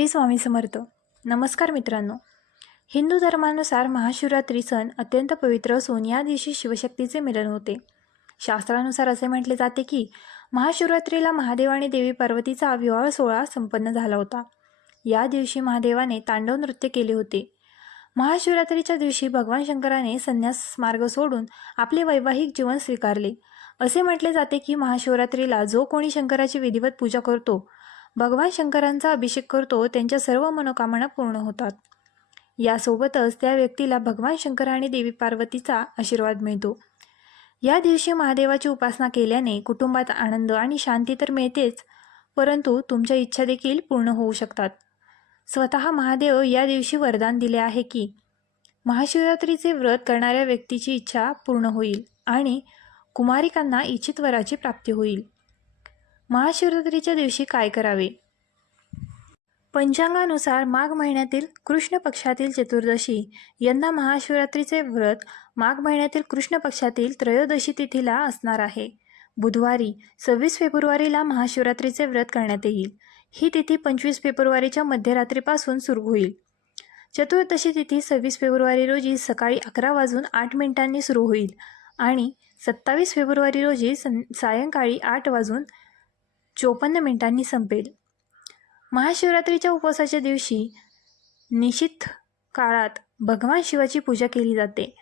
श्री स्वामी समर्थ. नमस्कार मित्रांनो. हिंदू धर्मानुसार महाशिवरात्री सण अत्यंत पवित्र असून या दिवशी शिवशक्तीचे मिलन होते. शास्त्रानुसार असे म्हटले जाते की महाशिवरात्रीला महादेव आणि देवी पार्वतीचा विवाह सोहळा संपन्न झाला होता. या दिवशी महादेवाने तांडव नृत्य केले होते. महाशिवरात्रीच्या दिवशी भगवान शंकराने संन्यास मार्ग सोडून आपले वैवाहिक जीवन स्वीकारले. असे म्हटले जाते की महाशिवरात्रीला जो कोणी शंकराची विधिवत पूजा करतो भगवान शंकरांचा अभिषेक करतो त्यांच्या सर्व मनोकामना पूर्ण होतात. यासोबतच त्या व्यक्तीला भगवान शंकर आणि देवी पार्वतीचा आशीर्वाद मिळतो. या दिवशी महादेवाची उपासना केल्याने कुटुंबात आनंद आणि शांती तर मिळतेच परंतु तुमच्या इच्छा देखील पूर्ण होऊ शकतात. स्वतः महादेव या दिवशी वरदान दिले आहे की महाशिवरात्रीचे व्रत करणाऱ्या व्यक्तीची इच्छा पूर्ण होईल आणि कुमारिकांना इच्छित वराची प्राप्ती होईल. महाशिवरात्रीच्या दिवशी काय करावे? पंचांगानुसार माघ महिन्यातील कृष्ण पक्षातील चतुर्दशी. यंदा महाशिवरात्रीचे व्रत माघ महिन्यातील कृष्ण पक्षातील त्रयोदशी तिथीला असणार आहे. बुधवारी सव्वीस फेब्रुवारीला महाशिवरात्रीचे व्रत करण्यात येईल. ही तिथी पंचवीस फेब्रुवारीच्या मध्यरात्रीपासून सुरू होईल. चतुर्दशी तिथी सव्वीस फेब्रुवारी रोजी सकाळी अकरा वाजून आठ मिनिटांनी सुरू होईल आणि सत्तावीस फेब्रुवारी रोजी सं सायंकाळी आठ वाजून चोपन्न मिनिटांनी संपेल. महाशिवरात्रीच्या उपवासाच्या दिवशी निश्चित काळात भगवान शिवाची पूजा केली जाते.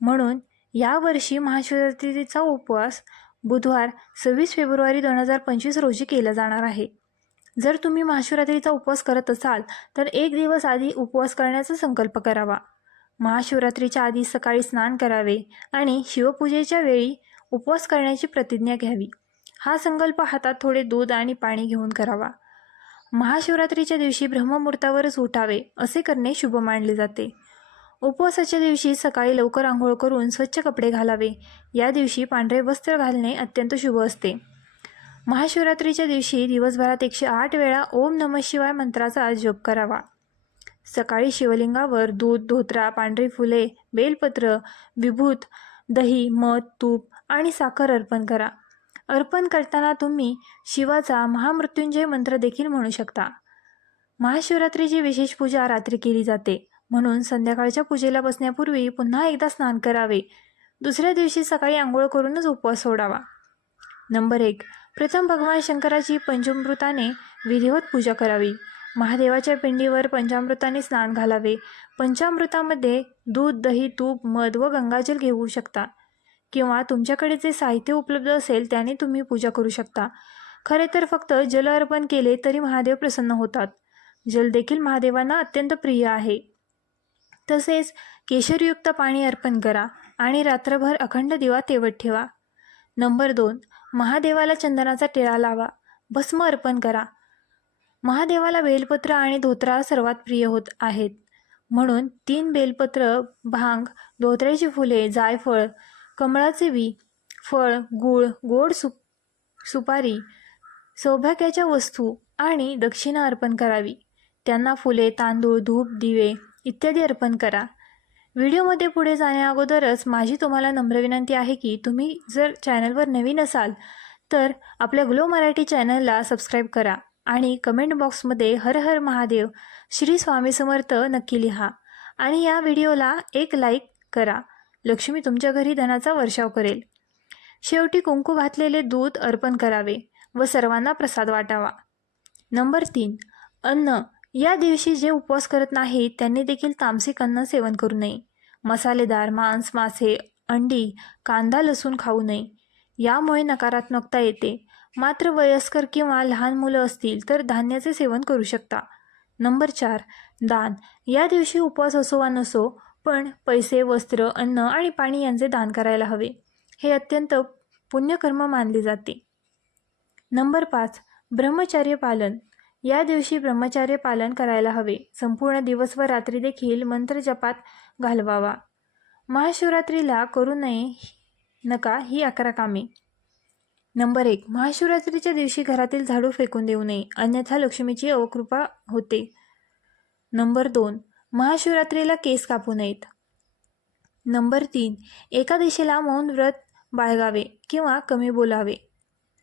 म्हणून यावर्षी महाशिवरात्रीचा उपवास बुधवार सव्वीस फेब्रुवारी दोन हजार पंचवीस रोजी केला जाणार आहे. जर तुम्ही महाशिवरात्रीचा उपवास करत असाल तर एक दिवस आधी उपवास करण्याचा संकल्प करावा. महाशिवरात्रीच्या आधी सकाळी स्नान करावे आणि शिवपूजेच्या वेळी उपवास करण्याची प्रतिज्ञा घ्यावी. हा संकल्प हातात थोडे दूध आणि पाणी घेऊन करावा. महाशिवरात्रीच्या दिवशी ब्रह्ममुहूर्तावरच उठावे असे करणे शुभ मानले जाते. उपवासाच्या दिवशी सकाळी लवकर आंघोळ करून स्वच्छ कपडे घालावे. या दिवशी पांढरे वस्त्र घालणे अत्यंत शुभ असते. महाशिवरात्रीच्या दिवशी दिवसभरात एकशे आठ वेळा ओम नम शिवाय मंत्राचा जप करावा. सकाळी शिवलिंगावर दूध धोत्रा पांढरी फुले बेलपत्र विभूत दही मध तूप आणि साखर अर्पण करा. अर्पण करताना तुम्ही शिवाचा महामृत्युंजय मंत्र देखील म्हणू शकता. महाशिवरात्रीची विशेष पूजा रात्री केली जाते. म्हणून संध्याकाळच्या पूजेला बसण्यापूर्वी पुन्हा एकदा स्नान करावे. दुसऱ्या दिवशी सकाळी आंघोळ करूनच उपवास सोडावा. नंबर एक. प्रथम भगवान शंकराची पंचामृताने विधिवत पूजा करावी. महादेवाच्या पिंडीवर पंचामृताने स्नान घालावे. पंचामृतामध्ये दूध दही तूप मध व गंगाजल घेऊ शकता. किंवा तुमच्याकडे जे साहित्य उपलब्ध असेल त्याने तुम्ही पूजा करू शकता. खरे तर फक्त जल अर्पण केले तरी महादेव प्रसन्न होतात. जल देखील महादेवांना अत्यंत प्रिय आहे. तसेच केशरयुक्त पाणी अर्पण करा आणि रात्रभर अखंड दिवा तेवत ठेवा. नंबर दोन महादेवाला चंदनाचा टिळा लावा. भस्म अर्पण करा. महादेवाला बेलपत्र आणि धोत्रा सर्वात प्रिय होत आहेत. म्हणून तीन बेलपत्र भांग धोत्र्याची फुले जायफळ कमळाचे बी फळ गूळ गोड सु सुपारी सौभाग्याच्या वस्तू आणि दक्षिणा अर्पण करावी. त्यांना फुले तांदूळ धूप दिवे इत्यादी अर्पण करा. व्हिडिओमध्ये पुढे जाण्याअगोदरच माझी तुम्हाला नम्र विनंती आहे की तुम्ही जर चॅनलवर नवीन असाल तर आपल्या ग्लो मराठी चॅनलला सबस्क्राईब करा आणि कमेंट बॉक्समध्ये हर हर महादेव श्री स्वामी समर्थ नक्की लिहा आणि या व्हिडिओला एक लाईक करा. लक्ष्मी तुमच्या घरी धनाचा वर्षाव करेल. शेवटी कुंकू घातलेले दूध अर्पण करावे व सर्वांना प्रसाद वाटावा. नंबर तीन अन्न. या दिवशी जे उपवास करत नाहीत त्यांनी देखील तामसिक अन्न सेवन करू नये. मसालेदार मांस मासे अंडी कांदा लसूण खाऊ नये. यामुळे नकारात्मकता येते. मात्र वयस्कर किंवा लहान मुलं असतील तर धान्याचे सेवन करू शकता. नंबर चार दान. या दिवशी उपवास असो वा नसो पण पैसे वस्त्र अन्न आणि पाणी यांचे दान करायला हवे. हे अत्यंत पुण्यकर्म मानले जाते. नंबर पाच. ब्रह्मचर्य पालन. या दिवशी ब्रह्मचर्य पालन करायला हवे. संपूर्ण दिवस व रात्री देखील मंत्रजपात घालवावा. महाशिवरात्रीला करू नये नका ही अकरा कामे. नंबर एक. महाशिवरात्रीच्या दिवशी घरातील झाडू फेकून देऊ नये. अन्यथा लक्ष्मीची अवकृपा होते. नंबर दोन. महाशिवरात्रीला केस कापू नयेत. नंबर तीन. एकादशीला मौन व्रत बाळगावे किंवा कमी बोलावे.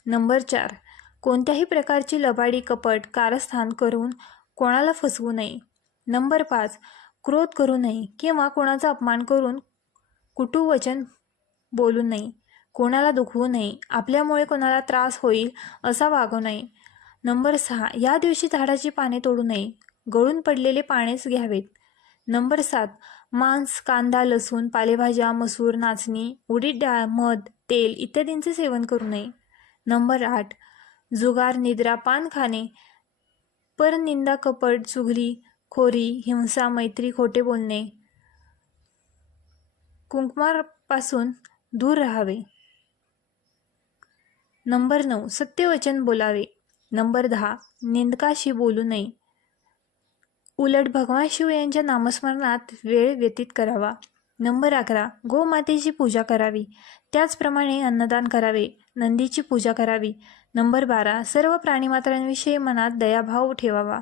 नंबर चार. कोणत्याही प्रकारची लबाडी कपट कारस्थान करून कोणाला फसवू नये. नंबर पाच. क्रोध करू नये किंवा कोणाचा अपमान करून कुटुवचन बोलू नये. कोणाला दुखवू नये. आपल्यामुळे कोणाला त्रास होईल असा वागू नये. नंबर सहा. या दिवशी झाडाची पाने तोडू नये. गळून पडलेले पानेच घ्यावेत. नंबर सात मांस कांदा लसूण पालेभाज्या मसूर नाचणी उडीद डाळ मध तेल इत्यादींचे सेवन करू नये. नंबर आठ जुगार निद्रा पान खाणे परनिंदा कपट चुगली खोरी हिंसा मैत्री खोटे बोलणे कुंकुमापासून दूर राहावे. नंबर नऊ सत्यवचन बोलावे. नंबर दहा निंदकाशी बोलू नये. उलट भगवान शिव यांच्या नामस्मरणात वेळ व्यतीत करावा. नंबर अकरा. गोमातेची पूजा करावी. त्याचप्रमाणे अन्नदान करावे. नंदीची पूजा करावी. नंबर बारा. सर्व प्राणीमात्रांविषयी मनात दयाभाव ठेवावा.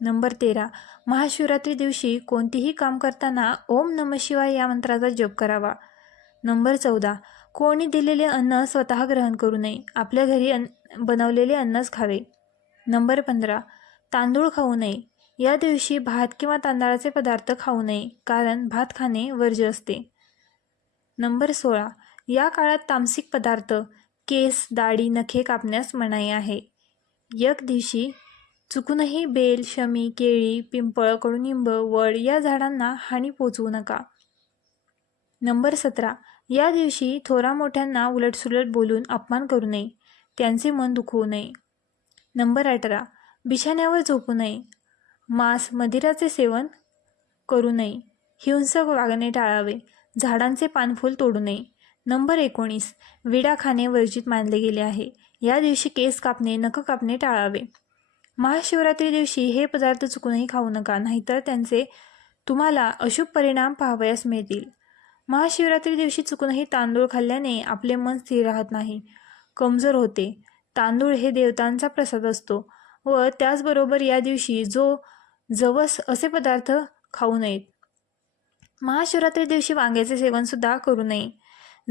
नंबर तेरा. महाशिवरात्री दिवशी कोणतीही काम करताना ओम नम शिवाय या मंत्राचा जप करावा. नंबर चौदा. कोणी दिलेले अन्न स्वतः ग्रहण करू नये. आपल्या घरी अन्न बनवलेले अन्नच खावे. नंबर पंधरा. तांदूळ खाऊ नये. या दिवशी भात किंवा तांदळाचे पदार्थ खाऊ नये कारण भात खाणे वर्ज्य असते. नंबर सोळा. या काळात तामसिक पदार्थ केस दाढी नखे कापण्यास मनाई आहे. एक दिवशी चुकूनही बेल शमी केळी पिंपळ कडुनिंब वड या झाडांना हानी पोचवू नका. नंबर सतरा. या दिवशी थोरा मोठ्यांना उलटसुलट बोलून अपमान करू नये. त्यांचे मन दुखवू नये. नंबर अठरा. बिछाण्यावर झोपू नये. मांस मदिराचे सेवन करू नये. हिंसक वागणे टाळावे. झाडांचे पानफूल तोडू नये. नंबर एकोणीस. विडा खाणे वर्जित मानले गेले आहे. या दिवशी केस कापणे नख कापणे टाळावे. महाशिवरात्री दिवशी हे पदार्थ चुकूनही खाऊ नका नाहीतर त्यांचे तुम्हाला अशुभ परिणाम पाहावयास मिळतील. महाशिवरात्री दिवशी चुकूनही तांदूळ खाल्ल्याने आपले मन स्थिर राहत नाही. कमजोर होते. तांदूळ हे देवतांचा प्रसाद असतो व त्याचबरोबर या दिवशी जो जवस असे पदार्थ खाऊ नयेत. महाशिवरात्री दिवशी वांग्याचे सेवनसुद्धा करू नये.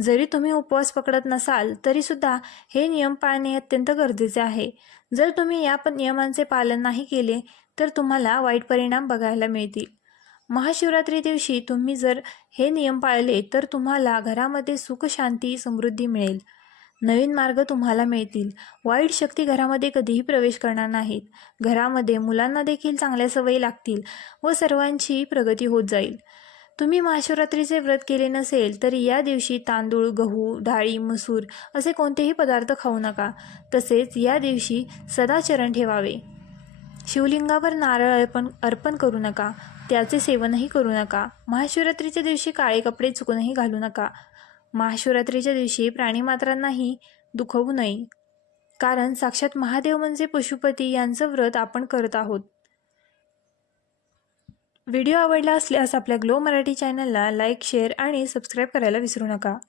जरी तुम्ही उपवास पकडत नसाल तरीसुद्धा हे नियम पाळणे अत्यंत गरजेचे आहे. जर तुम्ही या नियमांचे पालन नाही केले तर तुम्हाला वाईट परिणाम बघायला मिळतील. महाशिवरात्री दिवशी तुम्ही जर हे नियम पाळले तर तुम्हाला घरामध्ये सुख शांती समृद्धी मिळेल. नवीन मार्ग तुम्हाला मिळतील. वाईट शक्ती घरामध्ये कधीही प्रवेश करणार नाहीत. घरामध्ये मुलांना देखील चांगल्या सवयी लागतील व सर्वांची प्रगती होत जाईल. तुम्ही महाशिवरात्रीचे व्रत केले नसेल तर या दिवशी तांदूळ गहू डाळी मसूर असे कोणतेही पदार्थ खाऊ नका. तसेच या दिवशी सदाचरण ठेवावे. शिवलिंगावर नारळ अर्पण अर्पण करू नका. त्याचे सेवनही करू नका. महाशिवरात्रीच्या दिवशी काळे कपडे चुकूनही घालू नका. महाशिवरात्रीच्या दिवशी प्राणीमात्रांनाही दुखवू नये. कारण साक्षात महादेव म्हणजे पशुपती यांचं व्रत आपण करत आहोत. व्हिडिओ आवडला असल्यास आपल्या ग्लो मराठी चॅनलला लाईक शेअर आणि सबस्क्राईब करायला विसरू नका.